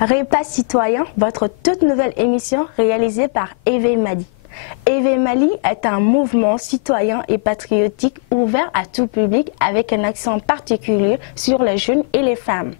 Repas citoyen, votre toute nouvelle émission réalisée par Éveil Mali. Éveil Mali est un mouvement citoyen et patriotique ouvert à tout public avec un accent particulier sur les jeunes et les femmes.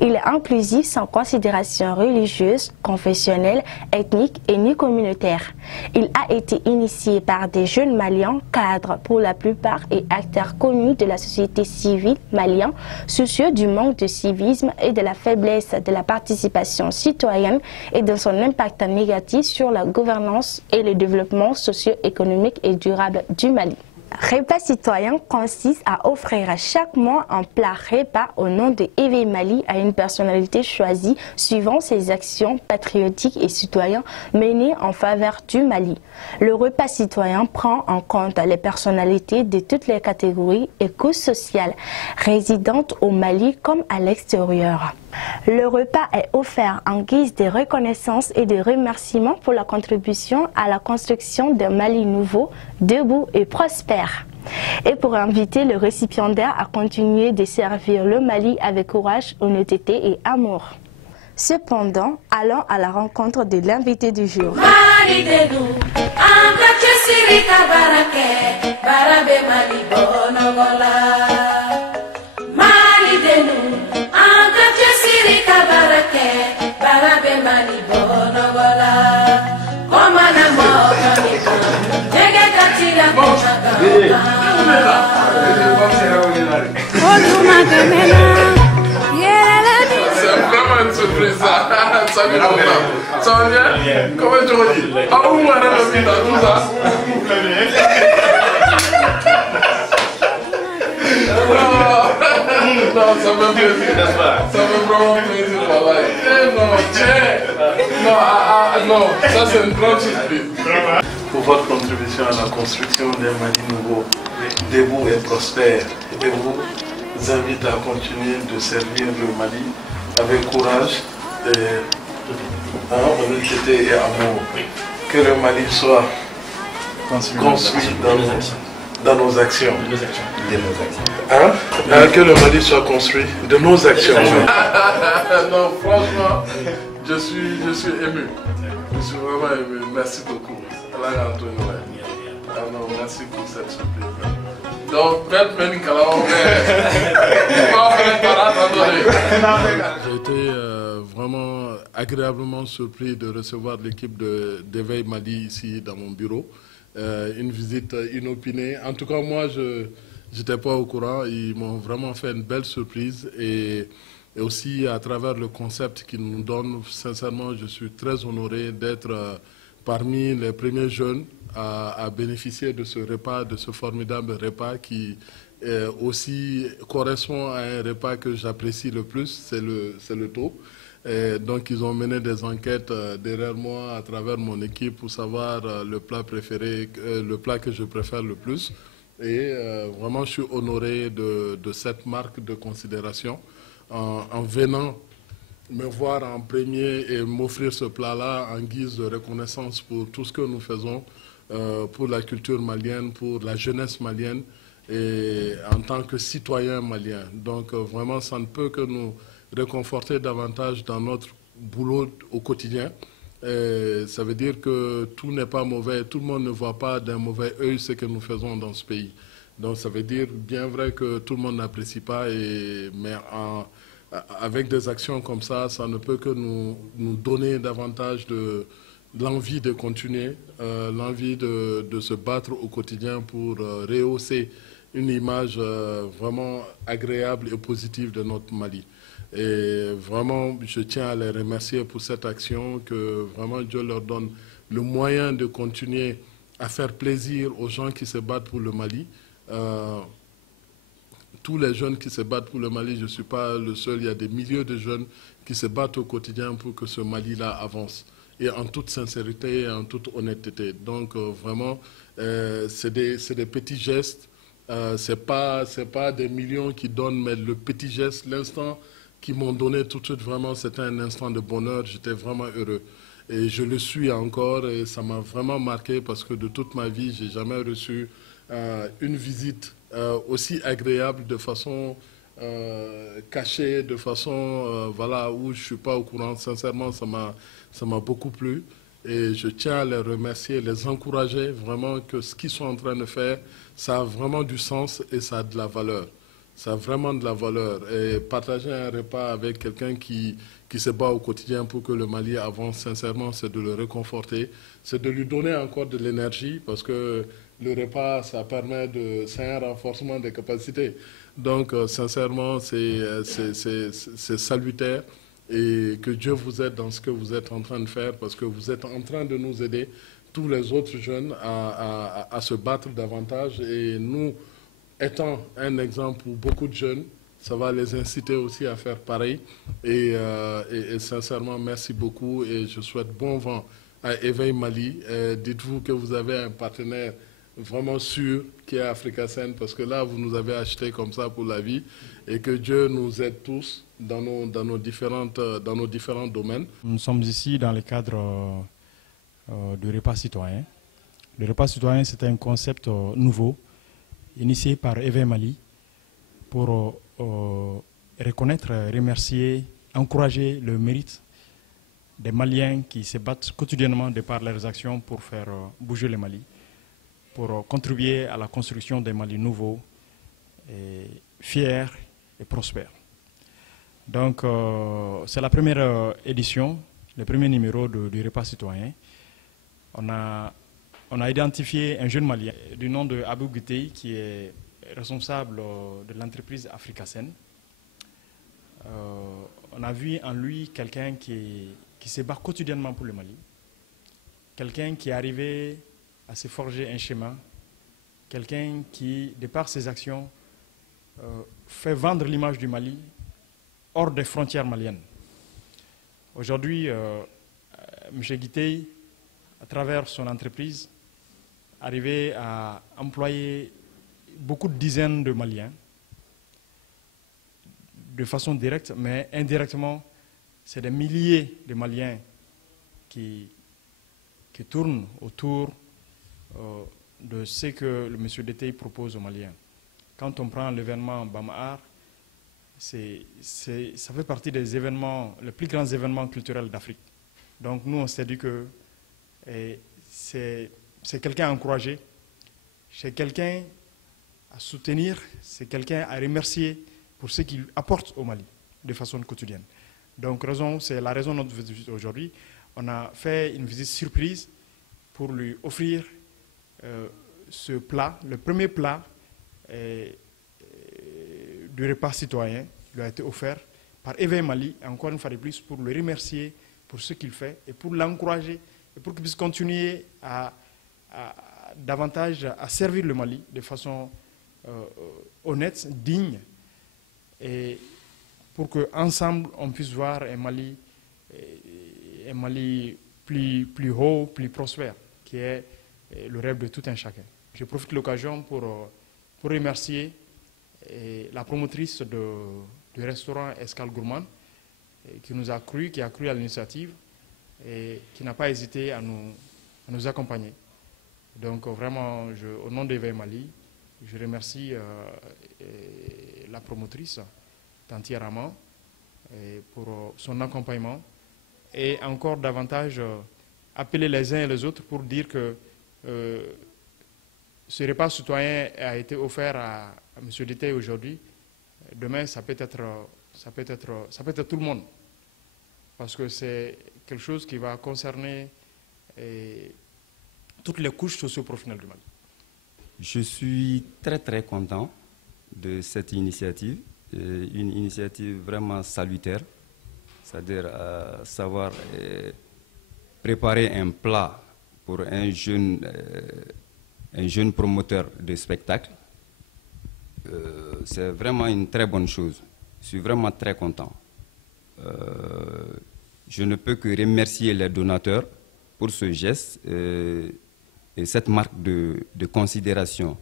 Il est inclusif sans considération religieuse, confessionnelle, ethnique et ni communautaire. Il a été initié par des jeunes maliens, cadres pour la plupart et acteurs connus de la société civile malienne, soucieux du manque de civisme et de la faiblesse de la participation citoyenne et de son impact négatif sur la gouvernance et le développement socio-économique et durable du Mali. Repas citoyen consiste à offrir chaque mois un plat repas au nom de Éveil Mali à une personnalité choisie suivant ses actions patriotiques et citoyennes menées en faveur du Mali. Le repas citoyen prend en compte les personnalités de toutes les catégories et couches sociales résidentes au Mali comme à l'extérieur. Le repas est offert en guise de reconnaissance et de remerciement pour la contribution à la construction d'un Mali nouveau, debout et prospère. Et pour inviter le récipiendaire à continuer de servir le Mali avec courage, honnêteté et amour. Cependant, allons à la rencontre de l'invité du jour. C'est vraiment une surprise ça. Salut Romain. Ça va bien? Comment tu me dis? Ah où on a mis dans tout ça? Non, ça me fait plaisir. Ça me fait vraiment plaisir. Non, tiens. Non, ça c'est une grande surprise. Pour votre contribution à la construction d'un Mali nouveau, debout et prospère, et vous invite à continuer de servir le Mali avec courage, honnêteté et amour. Que le Mali soit construit dans nos actions. Que le Mali soit construit de nos actions. Non, franchement, je suis ému. Je suis vraiment ému. Merci beaucoup. Ah non, merci pour cette surprise. Donc, j'ai été vraiment agréablement surpris de recevoir l'équipe d'Éveil Mali ici dans mon bureau. Une visite inopinée. En tout cas, moi, je n'étais pas au courant. Ils m'ont vraiment fait une belle surprise. Et aussi, à travers le concept qu'ils nous donnent, sincèrement, je suis très honoré d'être parmi les premiers jeunes à bénéficier de ce repas, de ce formidable repas qui aussi correspond à un repas que j'apprécie le plus, c'est le taux. Donc ils ont mené des enquêtes derrière moi à travers mon équipe pour savoir le plat préféré, le plat que je préfère le plus. Et vraiment je suis honoré de cette marque de considération en venant me voir en premier et m'offrir ce plat-là en guise de reconnaissance pour tout ce que nous faisons pour la culture malienne, pour la jeunesse malienne et en tant que citoyen malien. Donc vraiment, ça ne peut que nous réconforter davantage dans notre boulot au quotidien. Et ça veut dire que tout n'est pas mauvais, tout le monde ne voit pas d'un mauvais œil ce que nous faisons dans ce pays. Donc ça veut dire bien vrai que tout le monde n'apprécie pas, mais avec des actions comme ça, ça ne peut que nous donner davantage de l'envie de continuer, l'envie de se battre au quotidien pour rehausser une image vraiment agréable et positive de notre Mali. Et vraiment, je tiens à les remercier pour cette action, que vraiment Dieu leur donne le moyen de continuer à faire plaisir aux gens qui se battent pour le Mali. Tous les jeunes qui se battent pour le Mali, je ne suis pas le seul, il y a des milliers de jeunes qui se battent au quotidien pour que ce Mali-là avance. Et en toute sincérité et en toute honnêteté. Donc vraiment, c'est des petits gestes, ce n'est pas des millions qui donnent, mais le petit geste, l'instant qu'ils m'ont donné tout de suite, vraiment, c'était un instant de bonheur, j'étais vraiment heureux. Et je le suis encore et ça m'a vraiment marqué parce que de toute ma vie, je n'ai jamais reçu une visite aussi agréable de façon caché de façon voilà, où je ne suis pas au courant. Sincèrement, ça m'a beaucoup plu. Et je tiens à les remercier, les encourager vraiment que ce qu'ils sont en train de faire, ça a vraiment du sens et ça a de la valeur. Ça a vraiment de la valeur. Et partager un repas avec quelqu'un qui se bat au quotidien pour que le Mali avance, sincèrement, c'est de le réconforter, c'est de lui donner encore de l'énergie parce que le repas, ça permet c'est un renforcement des capacités. Donc, sincèrement, c'est salutaire et que Dieu vous aide dans ce que vous êtes en train de faire parce que vous êtes en train de nous aider, tous les autres jeunes, à se battre davantage et nous, étant un exemple pour beaucoup de jeunes, ça va les inciter aussi à faire pareil. Et sincèrement, merci beaucoup et je souhaite bon vent à Éveil Mali. Dites-vous que vous avez un partenaire vraiment sûr qui est Africacen parce que là, vous nous avez acheté comme ça pour la vie et que Dieu nous aide tous dans nos différents domaines. Nous sommes ici dans le cadre du repas citoyen. Le repas citoyen, c'est un concept nouveau initié par Éveil Mali pour reconnaître, remercier, encourager le mérite des Maliens qui se battent quotidiennement de par leurs actions pour faire bouger le Mali, pour contribuer à la construction d'un Mali nouveau, et fier et prospère. Donc, c'est la première édition, le premier numéro du repas citoyen. On a identifié un jeune Malien du nom de Abou Guitei qui est responsable de l'entreprise Africacen. On a vu en lui quelqu'un qui se bat quotidiennement pour le Mali, quelqu'un qui est arrivé à se forger un schéma, quelqu'un qui, de par ses actions, fait vendre l'image du Mali hors des frontières maliennes. Aujourd'hui, M. Guitei, à travers son entreprise, arrivé à employer beaucoup de dizaines de Maliens de façon directe, mais indirectement, c'est des milliers de Maliens qui tournent autour de ce que le M. Guitei propose aux Maliens. Quand on prend l'événement Bamar, ça fait partie des événements, les plus grands événements culturels d'Afrique. Donc nous, on s'est dit que c'est quelqu'un à encourager, c'est quelqu'un à soutenir, c'est quelqu'un à remercier pour ce qu'il apporte au Mali de façon quotidienne. Donc c'est la raison de notre visite aujourd'hui. On a fait une visite surprise pour lui offrir ce plat, le premier plat du repas citoyen lui a été offert par Éveil Mali, encore une fois de plus, pour le remercier pour ce qu'il fait et pour l'encourager et pour qu'il puisse continuer davantage à servir le Mali de façon honnête, digne, et pour qu'ensemble on puisse voir un Mali plus haut, plus prospère, qui est le rêve de tout un chacun. Je profite de l'occasion pour remercier la promotrice du restaurant Escale Gourmand, qui nous a cru, qui a cru à l'initiative et qui n'a pas hésité à nous accompagner. Donc vraiment, au nom d'Éveil Mali, je remercie la promotrice, Tanti Araman, pour son accompagnement et encore davantage appeler les uns et les autres pour dire que ce repas citoyen a été offert à M. Guitei aujourd'hui. Demain, ça peut être tout le monde, parce que c'est quelque chose qui va concerner toutes les couches socio-professionnelles du Mali. Je suis très très content de cette initiative, une initiative vraiment salutaire, c'est-à-dire savoir préparer un plat pour un jeune promoteur de spectacle. C'est vraiment une très bonne chose. Je suis vraiment très content. Je ne peux que remercier les donateurs pour ce geste et cette marque de considération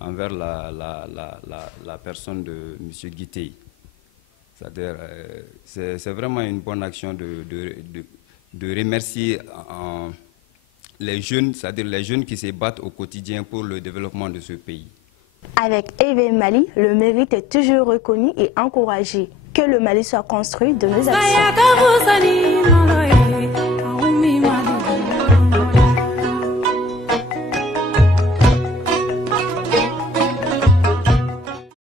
envers la personne de M. Guitei. C'est-à-dire, c'est vraiment une bonne action de remercier les jeunes, c'est-à-dire les jeunes qui se battent au quotidien pour le développement de ce pays. Avec Éveil Mali, le mérite est toujours reconnu et encouragé. Que le Mali soit construit de nos actions.